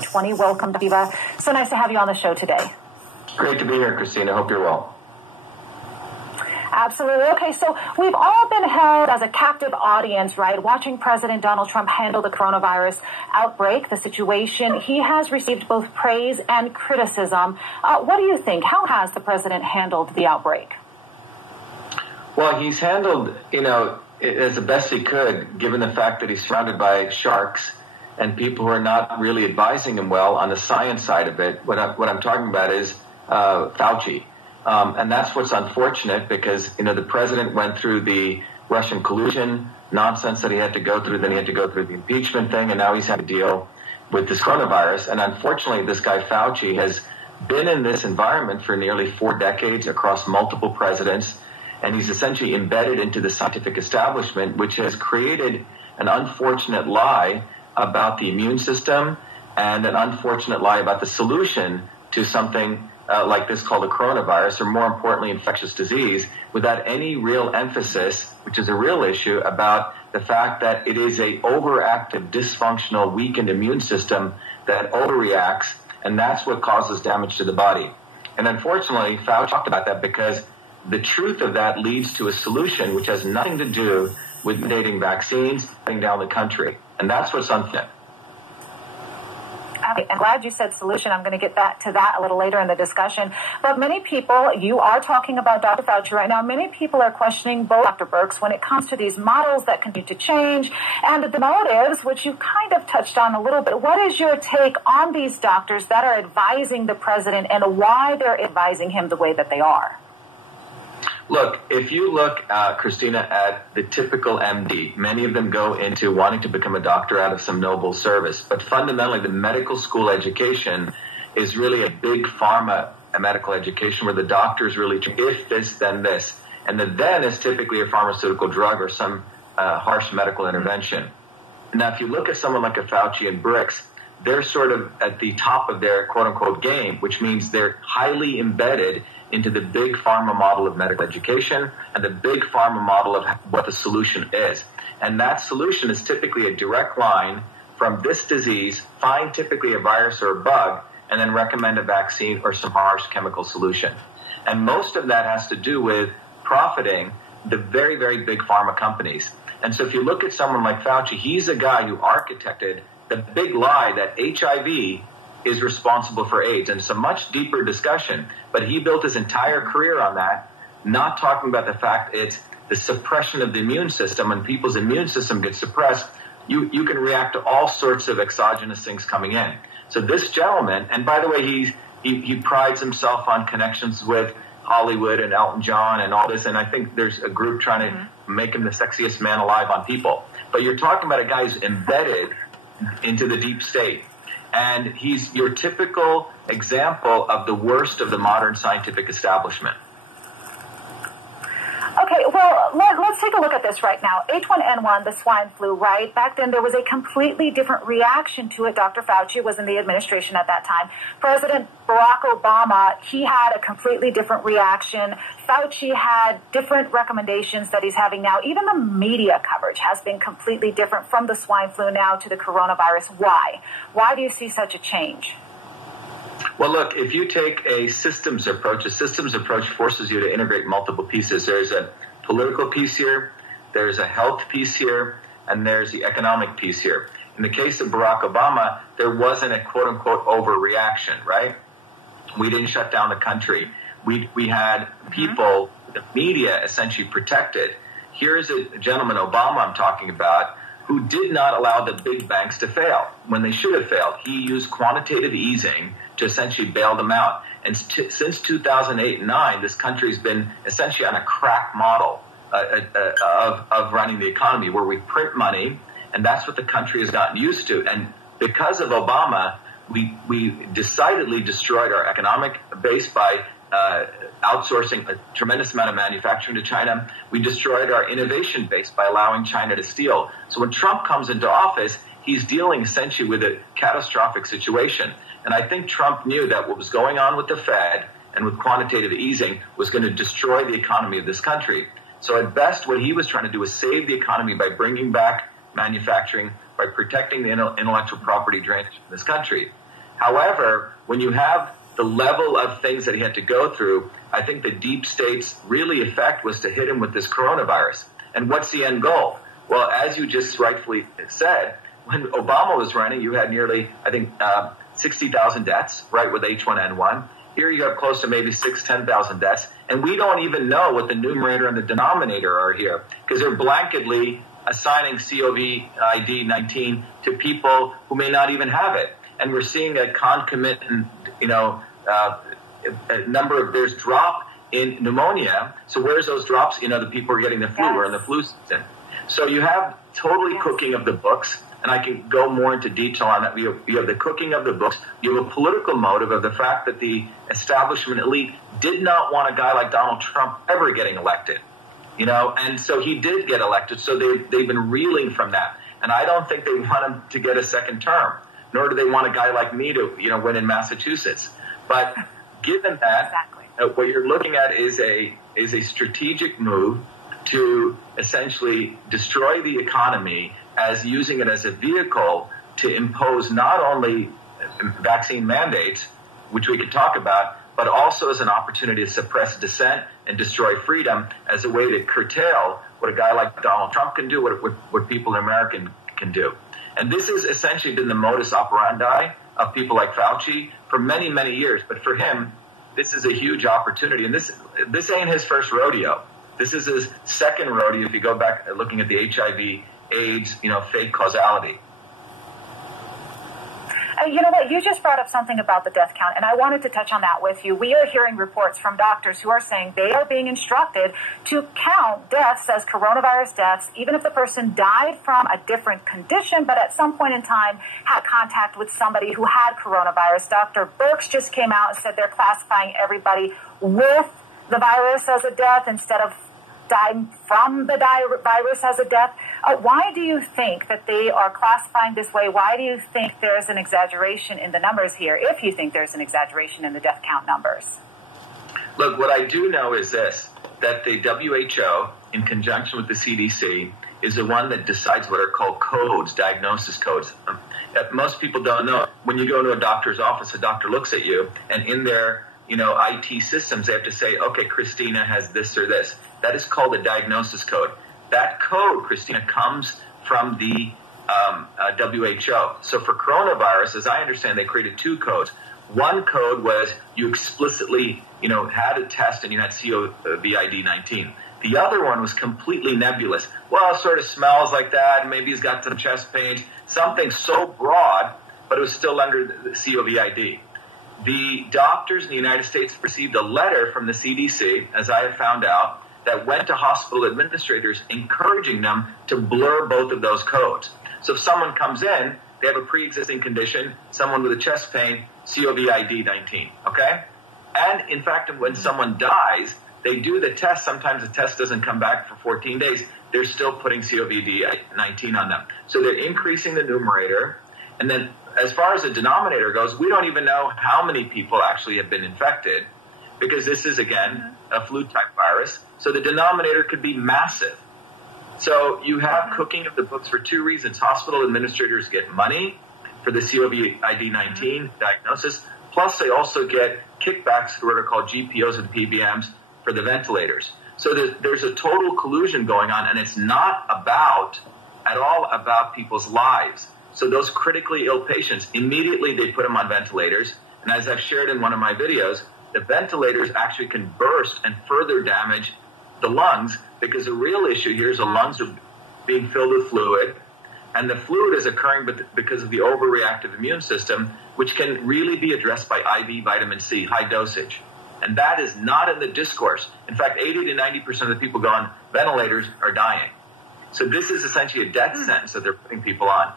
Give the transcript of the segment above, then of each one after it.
2020. Welcome, Shiva. So nice to have you on the show today. Great to be here, Christina. Hope you're well. Absolutely. Okay, so we've all been held as a captive audience, right, watching President Donald Trump handle the coronavirus outbreak, the situation. He has received both praise and criticism. What do you think? How has the president handled the outbreak? Well, he's handled, as the best he could, given the fact that he's surrounded by sharks and people who are not really advising him well on the science side of it. What I'm talking about is Fauci. And that's what's unfortunate because, the president went through the Russian collusion nonsense that he had to go through. Then he had to go through the impeachment thing. And now he's had to deal with this coronavirus. And unfortunately, this guy Fauci has been in this environment for nearly 4 decades across multiple presidents. And he's essentially embedded into the scientific establishment, which has created an unfortunate lie about the immune system and an unfortunate lie about the solution to something like this called a coronavirus, or more importantly, infectious disease, without any real emphasis, which is a real issue, about the fact that it is a overactive, dysfunctional, weakened immune system that overreacts, and that's what causes damage to the body. And unfortunately, Fauci talked about that because the truth of that leads to a solution which has nothing to do with mandating vaccines, shutting down the country. And that's what's unfit. I'm glad you said solution. I'm going to get back to that a little later in the discussion. But many people, you are talking about Dr. Fauci right now, many people are questioning both Dr. Birx when it comes to these models that continue to change and the motives, which you kind of touched on a little bit. What is your take on these doctors that are advising the president and why they're advising him the way that they are? Look, if you look, Christina, at the typical MD, many of them go into wanting to become a doctor out of some noble service. But fundamentally, the medical school education is really a big pharma medical education where the doctors really, if this, then this. And the then is typically a pharmaceutical drug or some harsh medical intervention. Now, if you look at someone like a Fauci and Birx, they're sort of at the top of their quote-unquote game, which means they're highly embedded into the big pharma model of medical education and the big pharma model of what the solution is. And that solution is typically a direct line from this disease, find typically a virus or a bug, and then recommend a vaccine or some harsh chemical solution. And most of that has to do with profiting the very, very big pharma companies. And so if you look at someone like Fauci, he's a guy who architected the big lie that HIV is responsible for AIDS. And it's a much deeper discussion, but he built his entire career on that, not talking about the fact it's the suppression of the immune system. When people's immune system gets suppressed, you can react to all sorts of exogenous things coming in. So this gentleman, and by the way, he prides himself on connections with Hollywood and Elton John and all this, and I think there's a group trying to make him the sexiest man alive on people. But you're talking about a guy who's embedded into the deep state. And he's your typical example of the worst of the modern scientific establishment. Okay, well, let's take a look at this right now. H1N1, the swine flu, right? Back then, there was a completely different reaction to it. Dr. Fauci was in the administration at that time. President Barack Obama, he had a completely different reaction. Fauci had different recommendations that he's having now. Even the media coverage has been completely different from the swine flu now to the coronavirus. Why? Why do you see such a change? Well, look, if you take a systems approach forces you to integrate multiple pieces. There's a political piece here, there's a health piece here, and there's the economic piece here. In the case of Barack Obama, there wasn't a quote-unquote overreaction, right? We didn't shut down the country. We had people, the media essentially protected. Here's a gentleman, Obama I'm talking about, who did not allow the big banks to fail when they should have failed. He used quantitative easing to essentially bail them out. And since 2008 and 9, this country's been essentially on a crack model of running the economy where we print money, and that's what the country has gotten used to. And because of Obama, we decidedly destroyed our economic base by outsourcing a tremendous amount of manufacturing to China. We destroyed our innovation base by allowing China to steal. So when Trump comes into office, he's dealing essentially with a catastrophic situation. And I think Trump knew that what was going on with the Fed and with quantitative easing was going to destroy the economy of this country. So at best, what he was trying to do was save the economy by bringing back manufacturing, by protecting the intellectual property drainage in this country. However, when you have the level of things that he had to go through, I think the deep state's really effect was to hit him with this coronavirus. And what's the end goal? Well, as you just rightfully said, when Obama was running, you had nearly, I think, 60,000 deaths, right, with H1N1. Here you have close to maybe 10,000 deaths. And we don't even know what the numerator and the denominator are here, because they're blanketly assigning COVID-19 to people who may not even have it. And we're seeing a concomitant, a number of, there's drop in pneumonia. So where's those drops? The people are getting the flu or in the flu season. So you have totally cooking of the books. And I can go more into detail on that. You have the cooking of the books. You have a political motive of the fact that the establishment elite did not want a guy like Donald Trump ever getting elected. And so he did get elected. So they've been reeling from that. And I don't think they want him to get a second term, nor do they want a guy like me to, win in Massachusetts. But given that, what you're looking at is a strategic move to essentially destroy the economy, as using it as a vehicle to impose not only vaccine mandates, which we could talk about, but also as an opportunity to suppress dissent and destroy freedom, as a way to curtail what a guy like Donald Trump can do, what people in America can do. And this has essentially been the modus operandi of people like Fauci for many, many years. But for him, this is a huge opportunity. And this ain't his first rodeo. This is his second rodeo if you go back looking at the HIV AIDS, fake causality. You know what? You just brought up something about the death count, and I wanted to touch on that with you. We are hearing reports from doctors who are saying they are being instructed to count deaths as coronavirus deaths, even if the person died from a different condition, but at some point in time had contact with somebody who had coronavirus. Dr. Birx just came out and said they're classifying everybody with the virus as a death instead of dying from the virus as a death. Why do you think that they are classifying this way? Why do you think there's an exaggeration in the numbers here, if you think there's an exaggeration in the death count numbers? Look, what I do know is this, that the WHO, in conjunction with the CDC, is the one that decides what are called codes, diagnosis codes. That most people don't know. When you go to a doctor's office, a doctor looks at you, and in their IT systems, they have to say, okay, Christina has this or this. That is called a diagnosis code. That code, Christina, comes from the WHO. So for coronavirus, as I understand, they created two codes. One code was you explicitly, had a test and you had COVID-19. The other one was completely nebulous. Well, it sort of smells like that. Maybe he's got some chest pains. Something so broad, but it was still under the COVID. The doctors in the United States received a letter from the CDC, as I have found out, that went to hospital administrators encouraging them to blur both of those codes. So if someone comes in, they have a pre-existing condition, someone with a chest pain, COVID-19, okay? And in fact, when someone dies, they do the test. Sometimes the test doesn't come back for 14 days. They're still putting COVID-19 on them. So they're increasing the numerator. And then as far as the denominator goes, we don't even know how many people actually have been infected, because this is, again, a flu-type virus. So the denominator could be massive. So you have cooking of the books for two reasons. Hospital administrators get money for the COVID-19 diagnosis, plus they also get kickbacks through what are called GPOs and PBMs for the ventilators. So there's a total collusion going on, and it's not at all about people's lives. So those critically ill patients, immediately they put them on ventilators. And as I've shared in one of my videos, the ventilators actually can burst and further damage the lungs, because the real issue here is the lungs are being filled with fluid, and the fluid is occurring because of the overreactive immune system, which can really be addressed by IV vitamin C, high dosage. And that is not in the discourse. In fact, 80 to 90% of the people go on ventilators are dying. So this is essentially a death sentence that they're putting people on.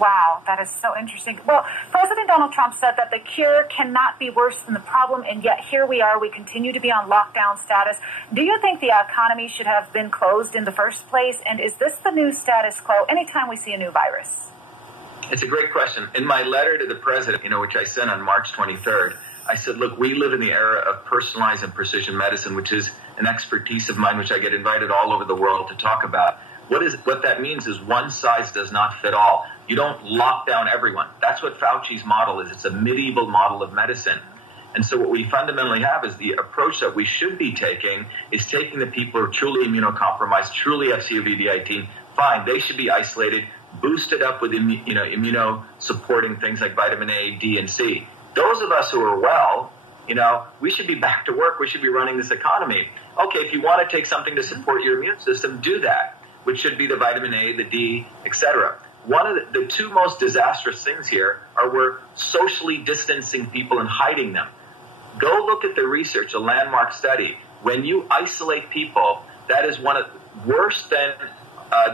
Wow, that is so interesting. Well, President Donald Trump said that the cure cannot be worse than the problem, and yet here we are. We continue to be on lockdown status. Do you think the economy should have been closed in the first place? And is this the new status quo anytime we see a new virus? It's a great question. In my letter to the president, which I sent on March 23rd, I said, look, we live in the era of personalized and precision medicine, which is an expertise of mine, which I get invited all over the world to talk about. What that means is one size does not fit all. You don't lock down everyone. That's what Fauci's model is. It's a medieval model of medicine. And so what we fundamentally have is the approach that we should be taking is taking the people who are truly immunocompromised, truly have COVID-19. Fine, they should be isolated, boosted up with immunosupporting things like vitamin A, D, and C. Those of us who are well, we should be back to work. We should be running this economy. Okay, if you want to take something to support your immune system, do that, which should be the vitamin A, the D, etc. One of the two most disastrous things here are we're socially distancing people and hiding them. Go look at the research, a landmark study. When you isolate people, that is one of worse than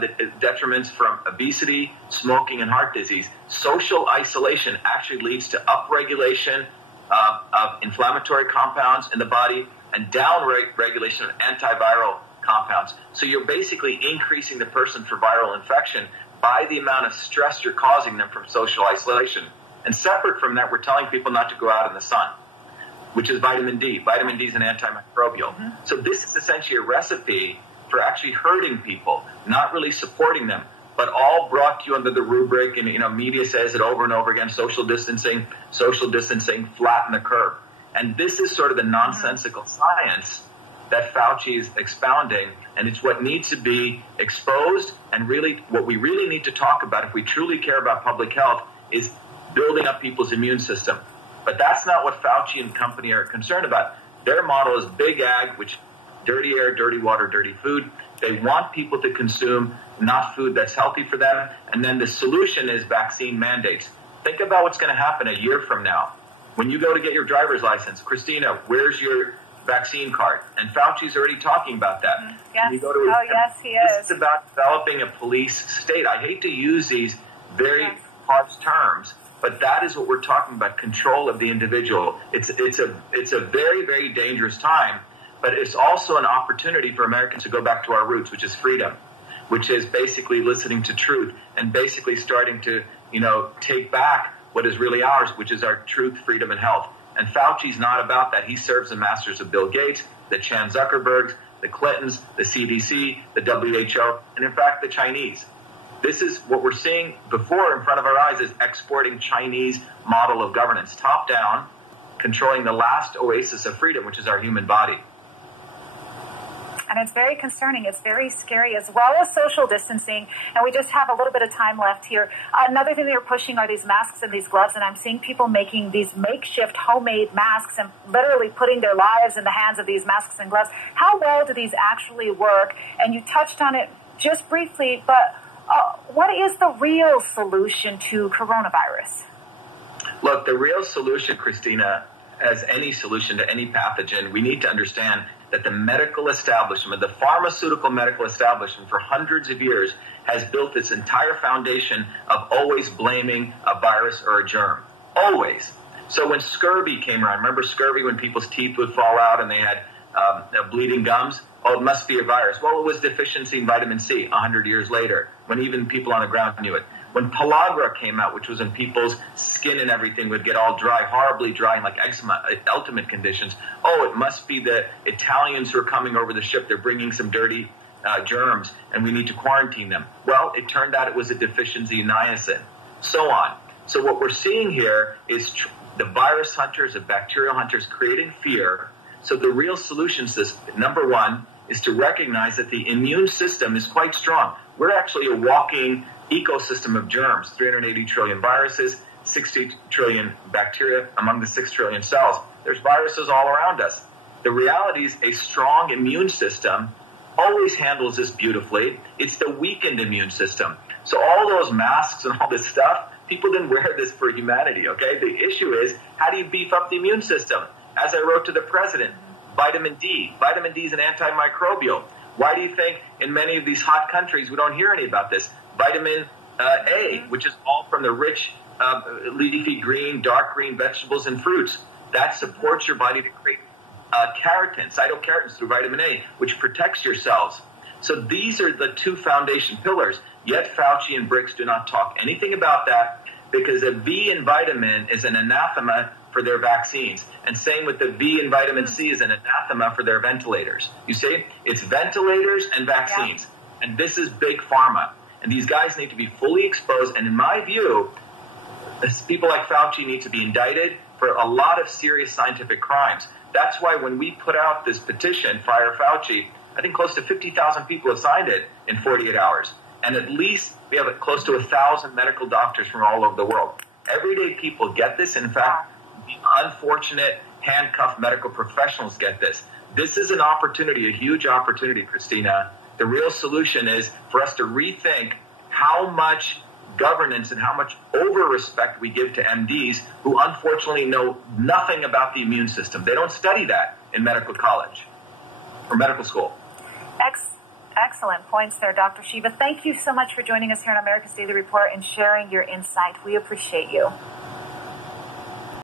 the detriments from obesity, smoking, and heart disease. Social isolation actually leads to upregulation of inflammatory compounds in the body and downregulation of antiviral compounds. So you're basically increasing the person for viral infection by the amount of stress you're causing them from social isolation. And separate from that, we're telling people not to go out in the sun, which is vitamin D. Vitamin D is an antimicrobial. Mm-hmm. So this is essentially a recipe for actually hurting people, not really supporting them, but all brought to you under the rubric, and media says it over and over again, social distancing, flatten the curve. And this is sort of the nonsensical science that Fauci is expounding, and it's what needs to be exposed, and really what we really need to talk about if we truly care about public health is building up people's immune system. But that's not what Fauci and company are concerned about. Their model is big ag, which dirty air, dirty water, dirty food. They want people to consume not food that's healthy for them. And then the solution is vaccine mandates. Think about what's going to happen a year from now. When you go to get your driver's license, Christina, where's your vaccine card? And Fauci's already talking about that. Yes. Yes, he is. This is about developing a police state. I hate to use these very harsh terms, but that is what we're talking about, control of the individual. It's a very, very dangerous time, but it's also an opportunity for Americans to go back to our roots, which is freedom, which is basically listening to truth and basically starting to, take back what is really ours, which is our truth, freedom, and health. And Fauci's not about that. He serves the masters of Bill Gates, the Chan Zuckerbergs, the Clintons, the CDC, the WHO, and in fact, the Chinese. This is what we're seeing before in front of our eyes is exporting Chinese model of governance, top down, controlling the last oasis of freedom, which is our human body. And it's very concerning. It's very scary, as well as social distancing. And we just have a little bit of time left here. Another thing they're pushing are these masks and these gloves. And I'm seeing people making these makeshift homemade masks and literally putting their lives in the hands of these masks and gloves. How well do these actually work? And you touched on it just briefly, but what is the real solution to coronavirus? Look, the real solution, Christina, as any solution to any pathogen, we need to understand that the medical establishment, the pharmaceutical medical establishment for hundreds of years has built its entire foundation of always blaming a virus or a germ. Always. So when scurvy came around, remember scurvy when people's teeth would fall out and they had bleeding gums? Oh, it must be a virus. Well, it was deficiency in vitamin C 100 years later, when even people on the ground knew it. When pellagra came out, which was when people's skin and everything would get all dry, horribly dry, and like eczema, ultimate conditions. Oh, it must be the Italians who are coming over the ship. They're bringing some dirty germs, and we need to quarantine them. Well, it turned out it was a deficiency in niacin. So on. So what we're seeing here is the virus hunters, the bacterial hunters creating fear. So the real solution to this, number one, is to recognize that the immune system is quite strong. We're actually a walking ecosystem of germs, 380 trillion viruses, 60 trillion bacteria among the 6 trillion cells. There's viruses all around us. The reality is a strong immune system always handles this beautifully. It's the weakened immune system. So all those masks and all this stuff, people didn't wear this for humanity, okay? The issue is, how do you beef up the immune system? As I wrote to the president, vitamin D. Vitamin D is an antimicrobial. Why do you think in many of these hot countries we don't hear any about this? Vitamin A, which is all from the rich leafy green, dark green vegetables and fruits. That supports your body to create cytokeratins through vitamin A, which protects your cells. So these are the two foundation pillars. Yet Fauci and BRICS do not talk anything about that, because a V in vitamin is an anathema for their vaccines. And same with the V in vitamin C is an anathema for their ventilators. You see, it's ventilators and vaccines. Yeah. And this is big pharma. And these guys need to be fully exposed. And in my view, people like Fauci need to be indicted for a lot of serious scientific crimes. That's why when we put out this petition, Fire Fauci, I think close to 50,000 people have signed it in 48 hours. And at least we have close to 1,000 medical doctors from all over the world. Everyday people get this. In fact, the unfortunate handcuffed medical professionals get this. This is an opportunity, a huge opportunity, Christina. The real solution is for us to rethink how much governance and how much over-respect we give to MDs who unfortunately know nothing about the immune system. They don't study that in medical college or medical school. Excellent points there, Dr. Shiva. Thank you so much for joining us here on America's Daily Report and sharing your insight. We appreciate you.